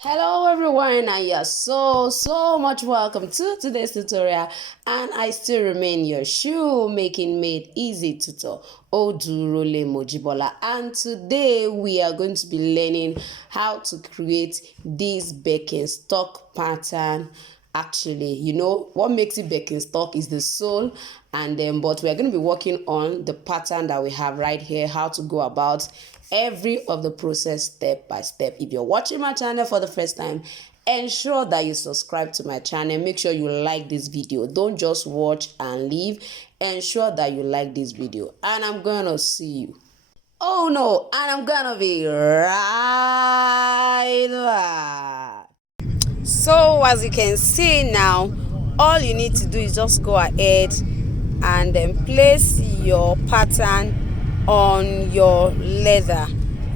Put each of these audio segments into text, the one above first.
Hello everyone, and you're so much welcome to today's tutorial. And I still remain your shoemaking made easy tutor, Odurole Mojibola. And today we are going to be learning how to create this Birkenstock pattern. Actually, you know what makes it Birkenstock is the sole, and then but we are going to be working on the pattern that we have right here, how to go about every of the process step by step. If you're watching my channel for the first time, ensure that you subscribe to my channel. Make sure you like this video. Don't just watch and leave. Ensure that you like this video, and I'm gonna see you. Oh no, and I'm gonna be right back. So as you can see now, all you need to do is just go ahead and then place your pattern on your leather.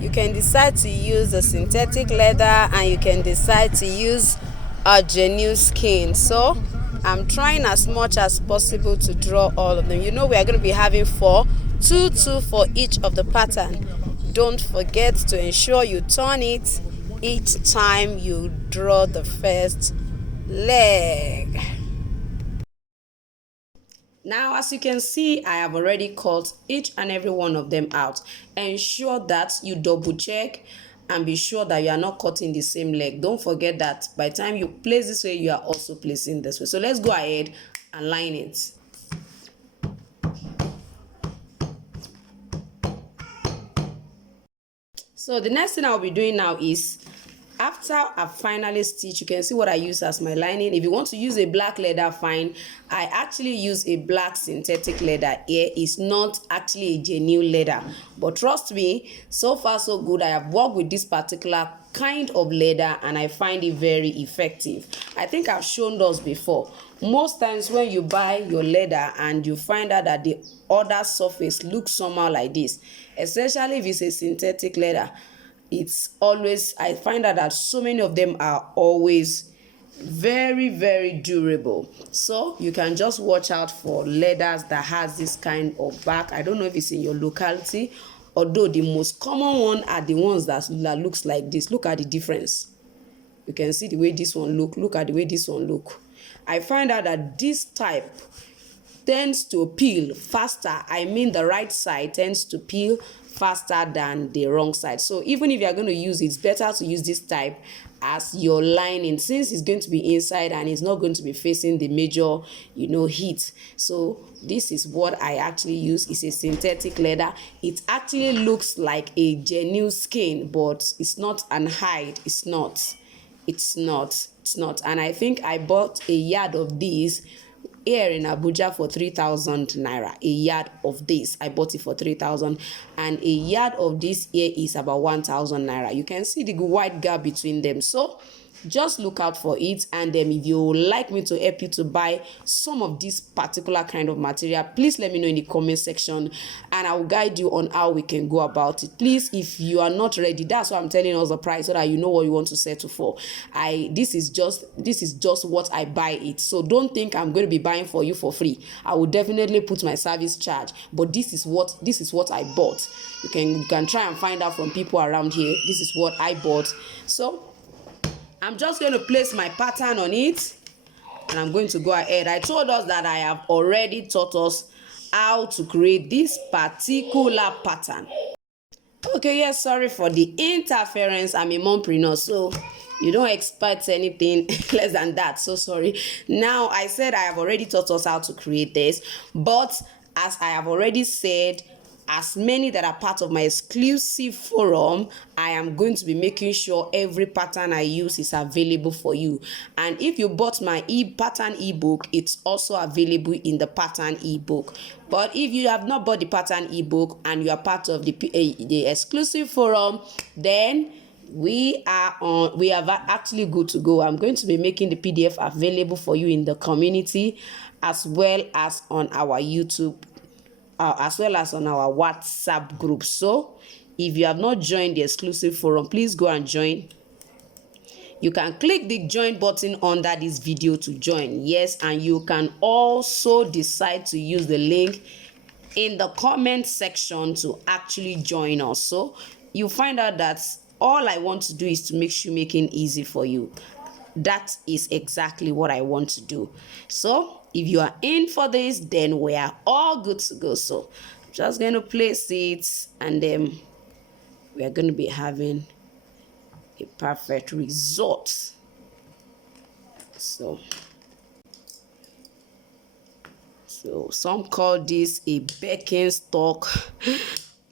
You can decide to use a synthetic leather, and you can decide to use a genuine skin. So I'm trying as much as possible to draw all of them. You know we are going to be having two for each of the pattern. Don't forget to ensure you turn it each time you draw the first leg. Now, as you can see, I have already cut each and every one of them out. Ensure that you double check and be sure that you are not cutting the same leg. Don't forget that by the time you place this way, you are also placing this way. So let's go ahead and line it. So the next thing I'll be doing now is, after I finally stitch, you can see what I use as my lining. If you want to use a black leather, fine. I actually use a black synthetic leather here. It's not actually a genuine leather, but trust me, so far so good. I have worked with this particular kind of leather and I find it very effective. I think I've shown those before. Most times when you buy your leather and you find out that the other surface looks somehow like this, especially if it's a synthetic leather, it's always, I find out that so many of them are always very durable. So you can just watch out for leathers that has this kind of back. I don't know if it's in your locality, although the most common one are the ones that looks like this. Look at the difference. You can see the way this one look at the way this one look. I find out that this type tends to peel faster. I mean the right side tends to peel faster than the wrong side. So even if you are going to use it, it's better to use this type as your lining, since it's going to be inside and it's not going to be facing the major heat. So this is what I actually use. It's a synthetic leather. It actually looks like a genuine skin, but it's not an hide. It's not. And I think I bought a yard of these here in Abuja for 3,000 naira. A yard of this, I bought it for 3,000, and a yard of this here is about 1,000 naira. You can see the wide gap between them. So just look out for it. And then if you would like me to help you to buy some of this particular kind of material, please let me know in the comment section and I will guide you on how we can go about it. Please, if you are not ready, that's why I'm telling us the price, so that you know what you want to settle for. This is just what I buy it. So don't think I'm going to be buying for you for free. I will definitely put my service charge, but this is what I bought. You can try and find out from people around here. This is what I bought. So I'm just going to place my pattern on it and I'm going to go ahead. I told us that I have already taught us how to create this particular pattern. Okay, yes, sorry for the interference. I'm a mompreneur, so you don't expect anything less than that. So sorry. Now, I said I have already taught us how to create this, but as I have already said, as many that are part of my exclusive forum, I am going to be making sure every pattern I use is available for you. And if you bought my pattern ebook, it's also available in the pattern ebook. But if you have not bought the pattern ebook and you are part of the exclusive forum, then we are actually good to go. I'm going to be making the PDF available for you in the community, as well as on our YouTube, as well as on our WhatsApp group. So if you have not joined the exclusive forum, please go and join. You can click the join button under this video to join. Yes, and you can also decide to use the link in the comment section to actually join us. So you find out that all I want to do is to make shoemaking easy for you. That is exactly what I want to do. So if you are in for this, then we are all good to go. So I'm just going to place it, and then we are going to be having a perfect result. So some call this a Birkenstock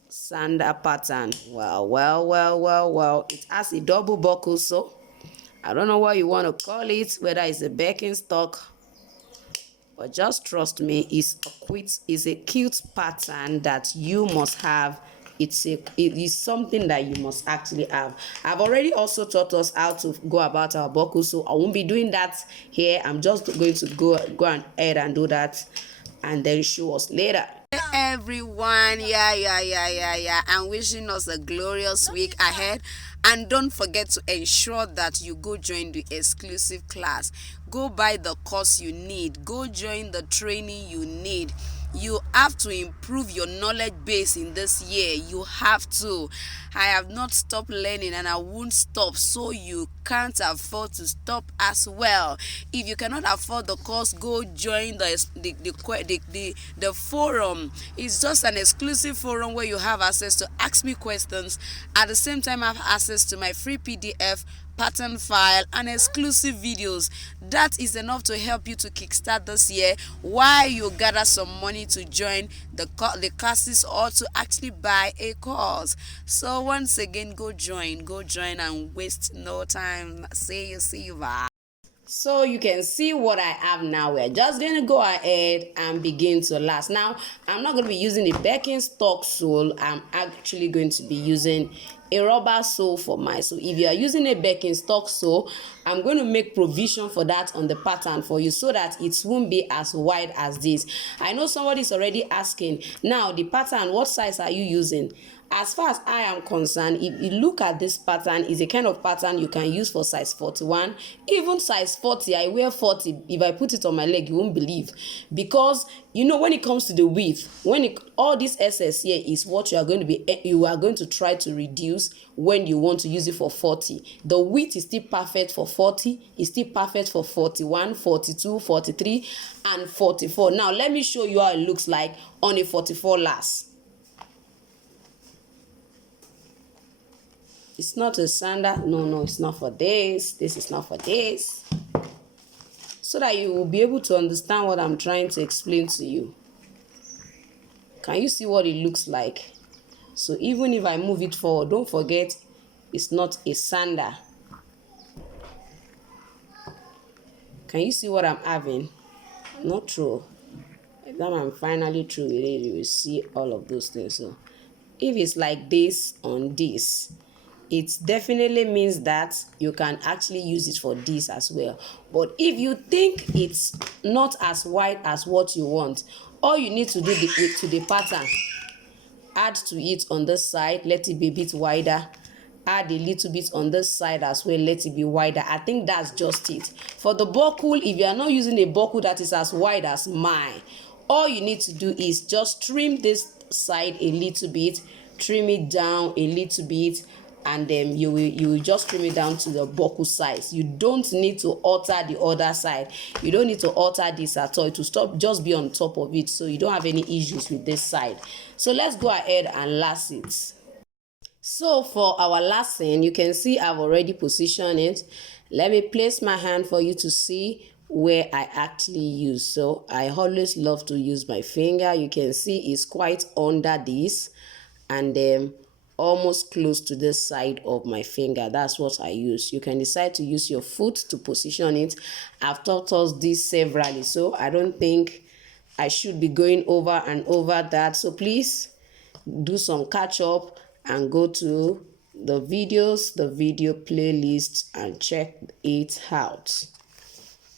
Sandal pattern. Well, it has a double buckle, so I don't know what you want to call it, whether it's a Birkenstock, but just trust me, it's a cute pattern that you must have. It is something that you must actually have. I've already also taught us how to go about our buckle, so I won't be doing that here. I'm just going to go ahead and do that, and then show us later. Everyone, yeah, I'm wishing us a glorious week ahead, and don't forget to ensure that you go join the exclusive class, go buy the course you need, go join the training you need. You have to improve your knowledge base in this year. You have to. I have not stopped learning, and I won't stop, so you can't afford to stop as well. If you cannot afford the course, go join the forum. It's just an exclusive forum where you have access to ask me questions. At the same time, I have access to my free PDF, pattern file, and exclusive videos. That is enough to help you to kickstart this year while you gather some money to join the classes or to actually buy a course. So once again, go join and waste no time. See you, bye. So you can see what I have now. We're just going to go ahead and begin to last. Now, I'm not going to be using a Birkenstock sole. I'm actually going to be using a rubber sole for mine. So if you are using a Birkenstock sole, I'm going to make provision for that on the pattern for you so that it won't be as wide as this. I know somebody's already asking, now the pattern, what size are you using? As far as I am concerned, if you look at this pattern, it's a kind of pattern you can use for size 41, even size 40. I wear 40. If I put it on my leg, you won't believe, because you know, when it comes to the width, all this excess here is what you are going to try to reduce when you want to use it for 40. The width is still perfect for 40, it's still perfect for 41, 42, 43, and 44. Now let me show you how it looks like on a 44 last. It's not a sandal. No, it's not for this. This is not for this. So that you will be able to understand what I'm trying to explain to you. Can you see what it looks like? So even if I move it forward, don't forget it's not a sandal. Can you see what I'm having? Not true. By the time I'm finally through with it, you will see all of those things. So if it's like this on this, it definitely means that you can actually use it for this as well. But if you think it's not as wide as what you want, all you need to do to the pattern, add to it on this side, let it be a bit wider, add a little bit on this side as well, let it be wider. I think that's just it. For the buckle, if you are not using a buckle that is as wide as mine, all you need to do is just trim this side a little bit, trim it down a little bit, and then you will just trim it down to the buckle size. You don't need to alter the other side. You don't need to alter this at all. To stop, just be on top of it, so you don't have any issues with this side. So let's go ahead and last it. So for our lashing, you can see I've already positioned it. Let me place my hand for you to see where I actually use. So I always love to use my finger. You can see it's quite under this, and then almost close to this side of my finger. That's what I use. You can decide to use your foot to position it. I've taught us this severally, so I don't think I should be going over and over that. So please do some catch up and go to the videos, the video playlist, and check it out.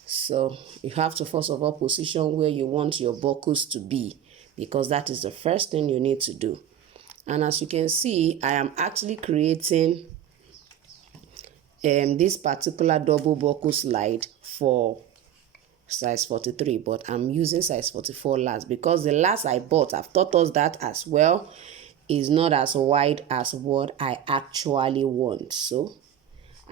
So you have to first of all position where you want your buckles to be, because that is the first thing you need to do. And as you can see, I am actually creating this particular double buckle slide for size 43, but I'm using size 44 last, because the last I bought, I've taught us that as well, is not as wide as what I actually want. So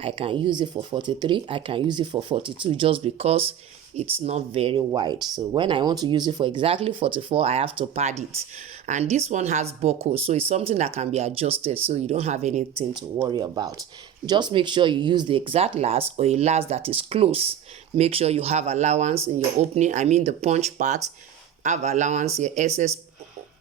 I can use it for 43, I can use it for 42 just because it's not very wide. So when I want to use it for exactly 44, I have to pad it. And this one has buckles, so it's something that can be adjusted, so you don't have anything to worry about. Just make sure you use the exact last or a last that is close. Make sure you have allowance in your opening, I mean the punch part. Have allowance here, SS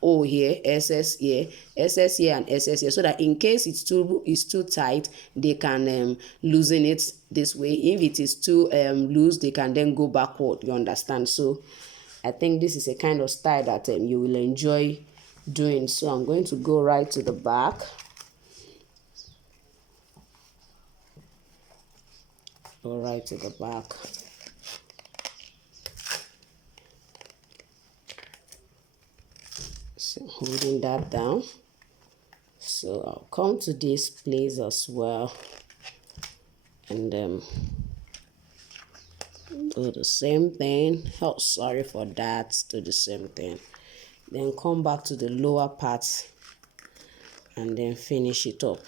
here, SS here, SS here, and SS here, so that in case it's too tight, they can loosen it this way. If it is too loose, they can then go backward. You understand? So I think this is a kind of style that you will enjoy doing. So I'm going to go right to the back. Go right to the back. So holding that down. So I'll come to this place as well and do the same thing. Oh, sorry for that. Do the same thing. Then come back to the lower part and then finish it up.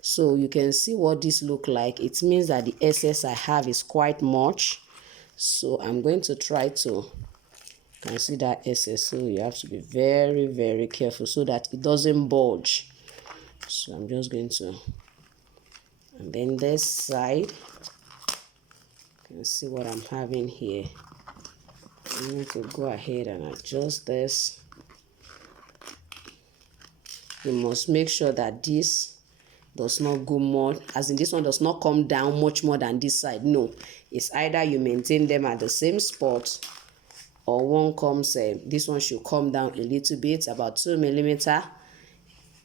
So you can see what this look like. It means that the excess I have is quite much. So I'm going to try to consider excess. So you have to be very, very careful so that it doesn't bulge. So I'm just going to, and then this side, you can see what I'm having here. I'm going to go ahead and adjust this. You must make sure that this does not go more, as in this one does not come down much more than this side. No, it's either you maintain them at the same spot, or one comes, this one should come down a little bit, about 2 millimeters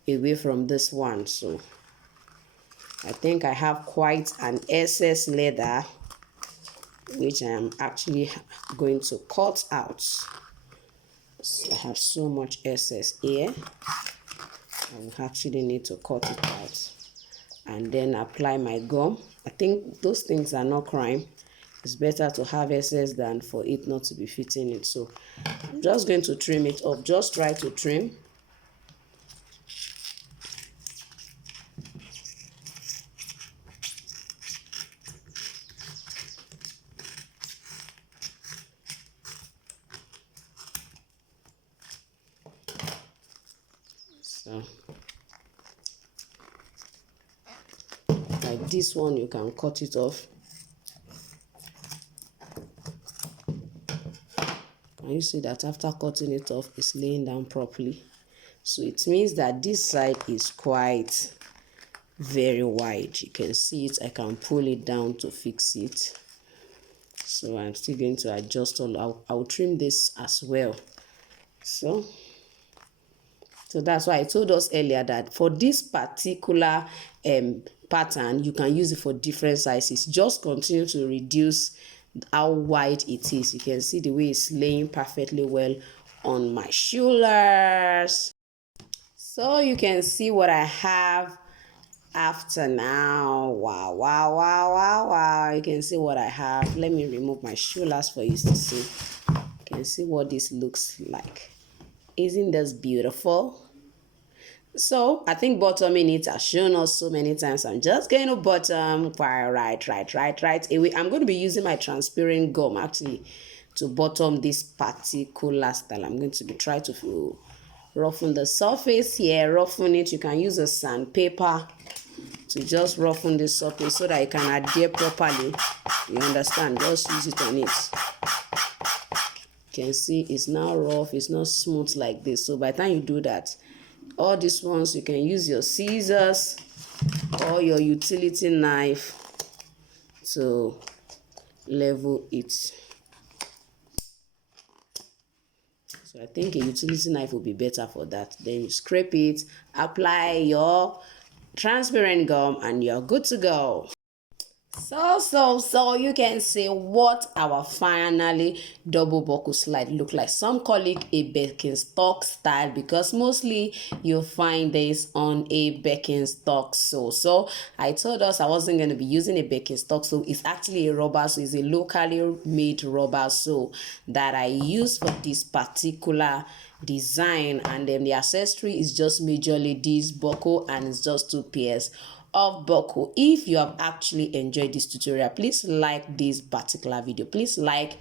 away from this one. So I think I have quite an excess leather, which I am actually going to cut out. So I have so much excess here. I actually need to cut it out and then apply my gum. I think those things are not crime. It's better to have excess than for it not to be fitting it. So I'm just going to trim it up. Just try to trim. So like this one, you can cut it off. And you see that after cutting it off, it's laying down properly. So it means that this side is quite very wide. You can see it. I can pull it down to fix it. So I'm still going to adjust all. I'll trim this as well. So that's why I told us earlier that for this particular pattern, you can use it for different sizes. Just continue to reduce how wide it is. You can see the way it's laying perfectly well on my shoulders. So you can see what I have after now. Wow, wow, wow, wow, wow. You can see what I have. Let me remove my shoulders for you to see. You can see what this looks like. Isn't this beautiful? So I think bottoming it has shown us so many times. I'm just going to bottom right away. I'm going to be using my transparent gum actually to bottom this particular style. I'm going to be trying to roughen the surface here. Roughen it. You can use a sandpaper to just roughen the surface so that it can adhere properly. You understand? Just use it on it. You can see it's now rough. It's not smooth like this. So by the time you do that, all these ones, you can use your scissors or your utility knife to level it. So I think a utility knife will be better for that. Then you scrape it, apply your transparent gum, and you're good to go. So you can see what our finally double buckle slide look like. Some call it a Birkenstock style because mostly you'll find this on a Birkenstock sole. So I told us I wasn't going to be using a Birkenstock sole. It's actually a rubber, so it's a locally made rubber sole that I use for this particular design, and then the accessory is just majorly this buckle, and it's just 2 pairs of buckle. If you have actually enjoyed this tutorial, please like this particular video, please like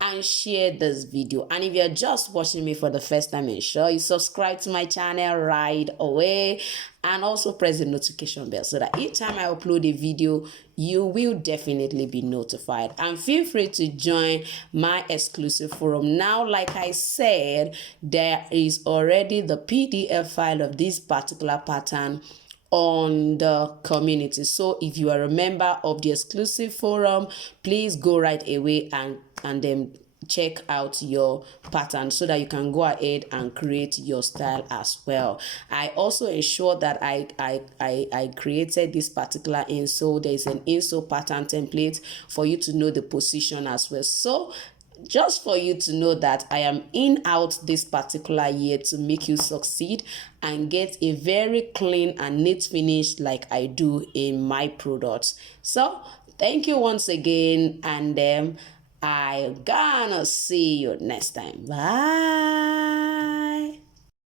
and share this video. And if you're just watching me for the first time, ensure you subscribe to my channel right away, and also press the notification bell so that each time I upload a video, you will definitely be notified. And feel free to join my exclusive forum. Now, like I said, there is already the PDF file of this particular pattern on the community. So if you are a member of the exclusive forum, please go right away and then check out your pattern so that you can go ahead and create your style as well. I also ensure that I created this particular insole. There is an insole pattern template for you to know the position as well. So just for you to know that I am in out this particular year to make you succeed and get a very clean and neat finish like I do in my products. So thank you once again, and I gonna see you next time. Bye.